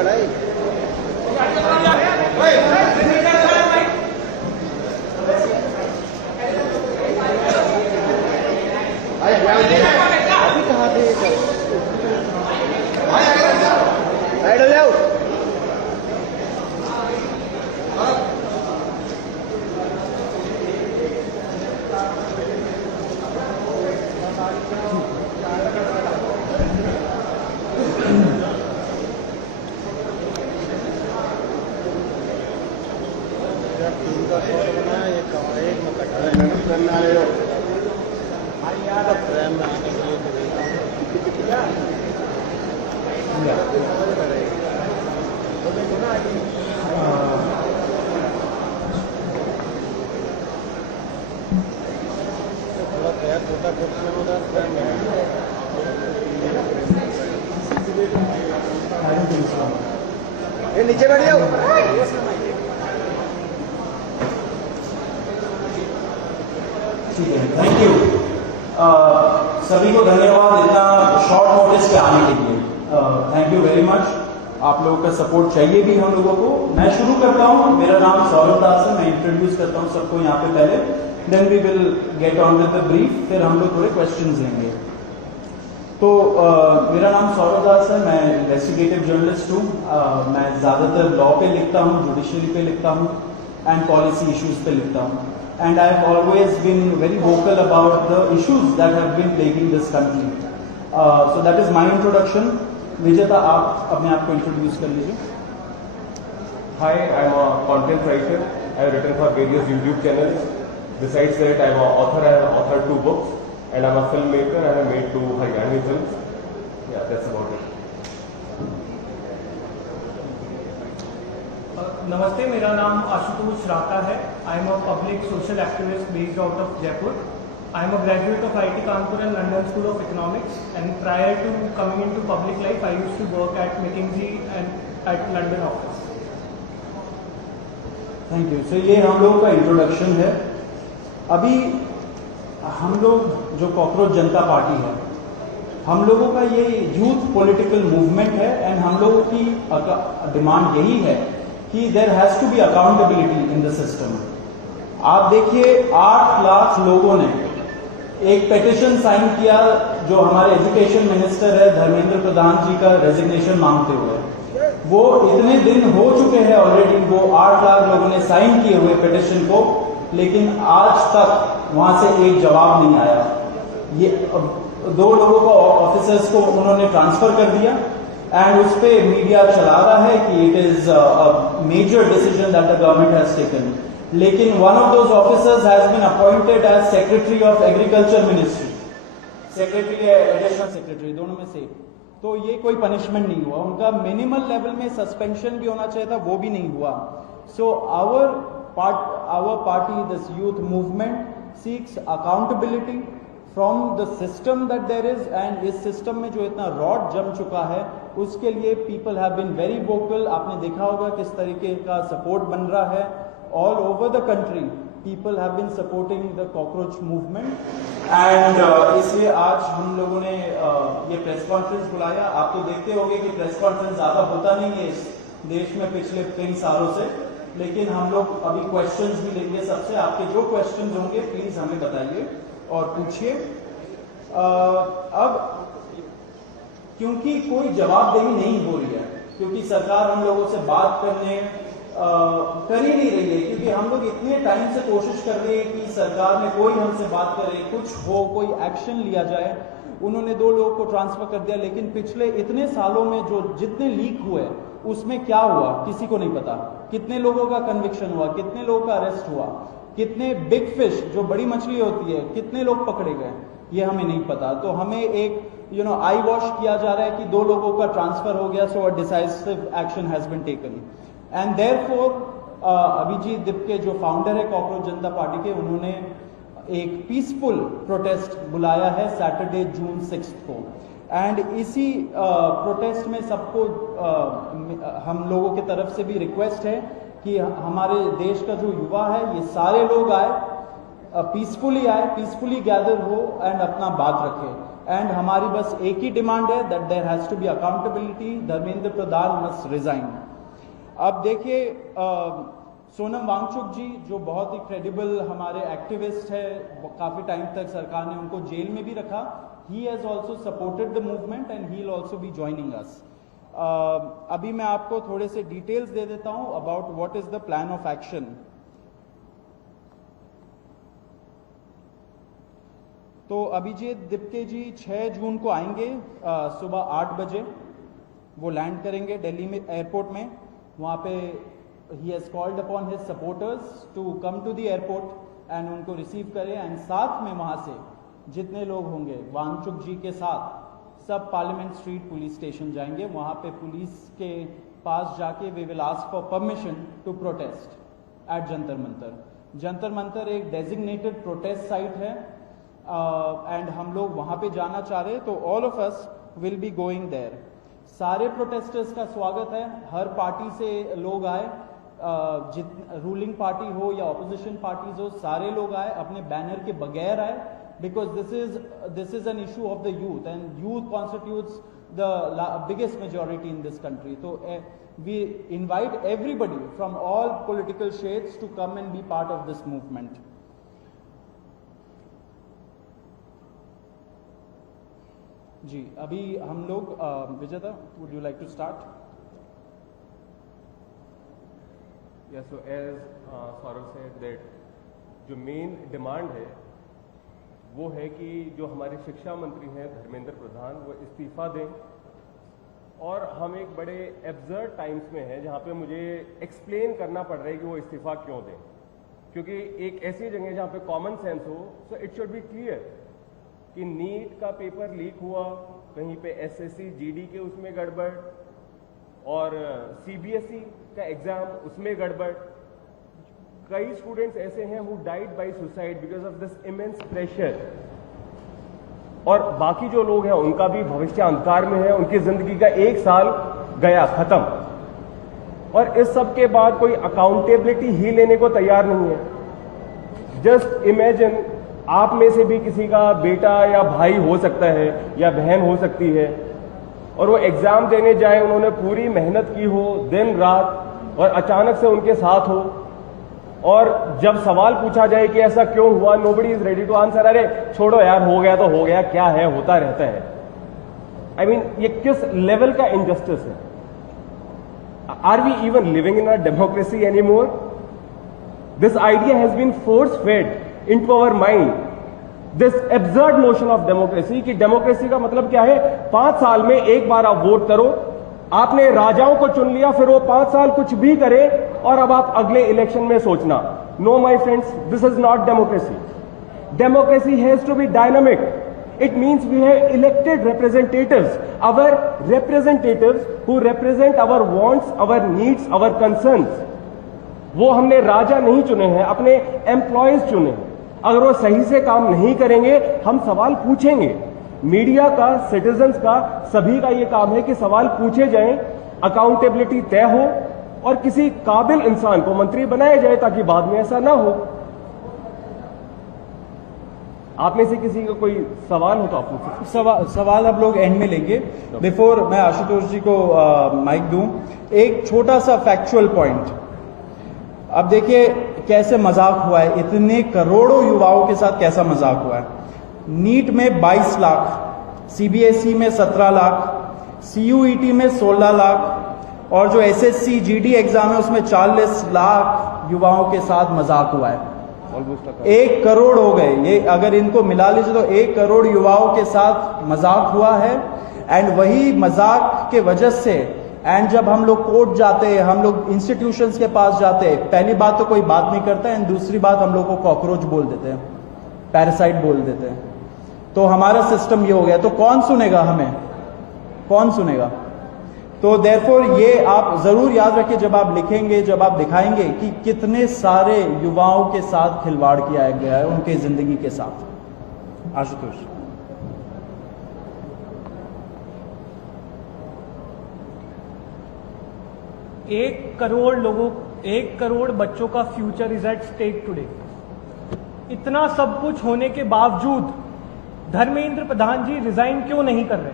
खड़ा है। अभी कहाँ थे? साइड हो जाओ। नीचे बैठ जाओ। ठीक है, थैंक यू। सभी को धन्यवाद इतना शॉर्ट नोटिस पे आने के लिए। Thank you very much. आप लोगों का सपोर्ट चाहिए भी हम लोगों को। मैं शुरू करता हूँ। मेरा नाम सौरभ दास है। मैं इंट्रोड्यूस करता हूँ सबको यहाँ पे पहले, then we will get on with the brief, फिर हम लोग थोड़े क्वेश्चंस लेंगे। तो मेरा नाम सौरभ दास है। मैं इन्वेस्टिगेटिव जर्नलिस्ट हूँ। मैं ज़्यादातर लॉ पे लिखता हूँ, जुडिशरी पे लिखता हूँ एंड पॉलिसी इश्यूज पे लिखता हूँ। And I have always been very vocal about the issues that have been plaguing this country. So that is my introduction. Vijeta, आप अपने आप को इंट्रोड्यूस कर लीजिए। Hi, I'm a content writer. I have written for various YouTube channels. Besides that, I'm an author. I have authored 2 books, and I'm a filmmaker. I have made 2 Haryani films. Yeah, that's about it. नमस्ते, मेरा नाम आशुतोष राका है। I am a public social activist based out of Jaipur. I am a graduate of IIT Kanpur and London School of Economics, and prior to coming into public life I used to work at McKinsey and at London office. Thank you. So ये हम लोगों का introduction है। अभी हम लोग जो cockroach जनता party है, हम लोगों का ये यूथ पॉलिटिकल मूवमेंट है एंड हम लोगों की डिमांड यही है कि there has to be accountability in the system. आप देखिए, 8 लाख लोगों ने एक पेटिशन साइन किया जो हमारे एजुकेशन मिनिस्टर है धर्मेंद्र प्रधान जी का रेजिग्नेशन मांगते हुए। वो इतने दिन हो चुके हैं ऑलरेडी, वो 8 लाख लोगों ने साइन किए हुए पेटिशन को, लेकिन आज तक वहां से एक जवाब नहीं आया। ये 2 लोगों को ऑफिसर्स को उन्होंने ट्रांसफर कर दिया एंड उस पे मीडिया चला रहा है कि it is a major decision that the government has taken. लेकिन one of those officers has been appointed as secretary of agriculture ministry, secretary या एडिशनल सेक्रेटरी, दोनों में से। तो ये कोई पनिशमेंट नहीं हुआ उनका। मिनिमल लेवल में सस्पेंशन भी होना चाहिए था, वो भी नहीं हुआ। So our party, this youth movement seeks accountability from the system that there is, and इस सिस्टम में जो इतना रॉड जम चुका है उसके लिए people have been very vocal. आपने देखा होगा किस तरीके का सपोर्ट बन रहा है all over the country. People have been supporting the cockroach movement and इसलिए आज हम लोगों ने ये प्रेस कॉन्फ्रेंस बुलाया। आप तो देखते होंगे कि प्रेस कॉन्फ्रेंस ज्यादा होता नहीं है इस देश में पिछले कई सालों से, लेकिन हम लोग अभी क्वेश्चंस भी लेंगे सबसे। आपके जो क्वेश्चंस होंगे प्लीज हमें बताइए और पूछिए। अब क्योंकि कोई जवाबदेही नहीं हो रही है, क्योंकि सरकार हम लोगों से बात करने कर ही नहीं रही है, क्योंकि हम लोग इतने टाइम से कोशिश कर रहे हैं कि सरकार ने कोई हमसे बात करे, कुछ हो, कोई एक्शन लिया जाए। उन्होंने 2 लोगों को ट्रांसफर कर दिया, लेकिन पिछले इतने सालों में जो जितने लीक हुए उसमें क्या हुआ किसी को नहीं पता। कितने लोगों का कन्विक्शन हुआ, कितने लोगों का अरेस्ट हुआ, कितने बिग फिश जो बड़ी मछली होती है कितने लोग पकड़े गए, ये हमें नहीं पता। तो हमें एक आई वॉश किया जा रहा है कि 2 लोगों का ट्रांसफर हो गया, so a decisive action has been taken. And therefore Abhijit Dip के जो फाउंडर है कॉकरोच जनता पार्टी के, उन्होंने एक पीसफुल प्रोटेस्ट बुलाया है सैटरडे जून 6 को। एंड इसी प्रोटेस्ट में सबको हम लोगों की तरफ से भी रिक्वेस्ट है कि हमारे देश का जो युवा है ये सारे लोग आए, पीसफुली आए, पीसफुली गैदर हो एंड अपना बात रखे। एंड हमारी बस एक ही डिमांड है that there has to be accountability, Dharmendra Pradhan must resign. अब देखिए सोनम वांगचुक जी जो बहुत ही क्रेडिबल हमारे एक्टिविस्ट है, काफी टाइम तक सरकार ने उनको जेल में भी रखा, he has also supported the movement and he will also be joining us. अभी मैं आपको थोड़े से डिटेल्स दे देता हूं about what is the plan of action. तो अभिजीत दिप्के जी 6 जून को आएंगे सुबह 8 बजे, वो लैंड करेंगे दिल्ली में एयरपोर्ट में। वहाँ पे he has called upon his supporters to come to the airport and उनको रिसीव करें। एंड साथ में वहाँ से जितने लोग होंगे वांगचुक जी के साथ सब पार्लियामेंट स्ट्रीट पुलिस स्टेशन जाएंगे। वहाँ पे पुलिस के पास जाके we will ask for permission to protest at Jantar Mantar. Jantar Mantar एक डेजिग्नेटेड प्रोटेस्ट साइट है एंड हम लोग वहाँ पे जाना चाह रहे हैं, तो all of us will be going there. सारे प्रोटेस्टर्स का स्वागत है, हर पार्टी से लोग आए, रूलिंग पार्टी हो या ऑपोजिशन पार्टीज हो, सारे लोग आए, अपने बैनर के बगैर आए, because this is an issue of the youth and youth constitutes the biggest majority in this country. तो we invite everybody from all political shades to come and be part of this movement. जी अभी हम लोग Vijeta, would you like to start? Yeah, so as Saurav said that जो main demand है वो है कि जो हमारे शिक्षा मंत्री हैं धर्मेंद्र प्रधान वो इस्तीफा दें। और हम एक बड़े एब्सर्ड टाइम्स में हैं जहाँ पे मुझे एक्सप्लेन करना पड़ रहा है कि वो इस्तीफा क्यों दें, क्योंकि एक ऐसी जगह जहाँ पे कॉमन सेंस हो, so it should be clear कि नीट का पेपर लीक हुआ, कहीं पे एसएससी जीडी के उसमें गड़बड़ और सीबीएसई का एग्जाम उसमें गड़बड़। कई स्टूडेंट्स ऐसे हैं who died by suicide because of this immense pressure, और बाकी जो लोग हैं उनका भी भविष्य अंधकार में है, उनकी जिंदगी का 1 साल गया खत्म, और इस सब के बाद कोई अकाउंटेबिलिटी ही लेने को तैयार नहीं है। जस्ट इमेजिन आप में से भी किसी का बेटा या भाई हो सकता है या बहन हो सकती है, और वो एग्जाम देने जाए, उन्होंने पूरी मेहनत की हो दिन रात, और अचानक से उनके साथ हो, और जब सवाल पूछा जाए कि ऐसा क्यों हुआ, nobody is ready to answer. अरे छोड़ो यार, हो गया तो हो गया, क्या है, होता रहता है। आई मीन ये किस लेवल का इनजस्टिस है? Are we even living in a democracy any more? This idea has been force fed into our mind, this absurd notion of democracy, कि डेमोक्रेसी का मतलब क्या है? 5 साल में एक बार आप वोट करो, आपने राजाओं को चुन लिया, फिर वो 5 साल कुछ भी करे, और अब आप अगले इलेक्शन में सोचना। No my friends, this is not democracy. Democracy has to be dynamic. It means we have elected representatives, our representatives who represent our wants, our needs, our concerns. वो हमने राजा नहीं चुने हैं, अपने एम्प्लॉयज चुने हैं। अगर वो सही से काम नहीं करेंगे, हम सवाल पूछेंगे। मीडिया का, सिटीजन्स का, सभी का ये काम है कि सवाल पूछे जाएं, अकाउंटेबिलिटी तय हो, और किसी काबिल इंसान को मंत्री बनाया जाए ताकि बाद में ऐसा ना हो। आप में से किसी का कोई सवाल हो तो आप पूछिए। सवाल अब लोग एंड में लेंगे। बिफोर मैं आशुतोष जी को माइक दूं, एक छोटा सा फैक्चुअल पॉइंट। अब देखिए कैसे मजाक हुआ है, इतने करोड़ों युवाओं के साथ कैसा मजाक हुआ है। नीट में 22 लाख, सीबीएसई में 17 लाख, सीयूईटी में 16 लाख, और जो एसएससी जीडी एग्जाम है उसमें 40 लाख युवाओं के साथ मजाक हुआ है। 1 करोड़ हो गए ये, अगर इनको मिला लीजिए तो 1 करोड़ युवाओं के साथ मजाक हुआ है। एंड वही मजाक के वजह से, एंड जब हम लोग कोर्ट जाते हैं, हम लोग इंस्टीट्यूशंस के पास जाते हैं, पहली बात तो कोई बात नहीं करता है, एंड दूसरी बात हम लोग को कॉकरोच बोल देते हैं, पैरासाइट बोल देते हैं। तो हमारा सिस्टम ये हो गया, तो कौन सुनेगा हमें, कौन सुनेगा? तो देयरफॉर ये आप जरूर याद रखिए जब आप लिखेंगे, जब आप दिखाएंगे कि कितने सारे युवाओं के साथ खिलवाड़ किया गया है, उनके जिंदगी के साथ। आशुतोष। 1 करोड़ लोगों, 1 करोड़ बच्चों का future is at stake today. इतना सब कुछ होने के बावजूद धर्मेंद्र प्रधान जी रिजाइन क्यों नहीं कर रहे?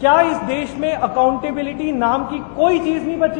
क्या इस देश में अकाउंटेबिलिटी नाम की कोई चीज नहीं बची?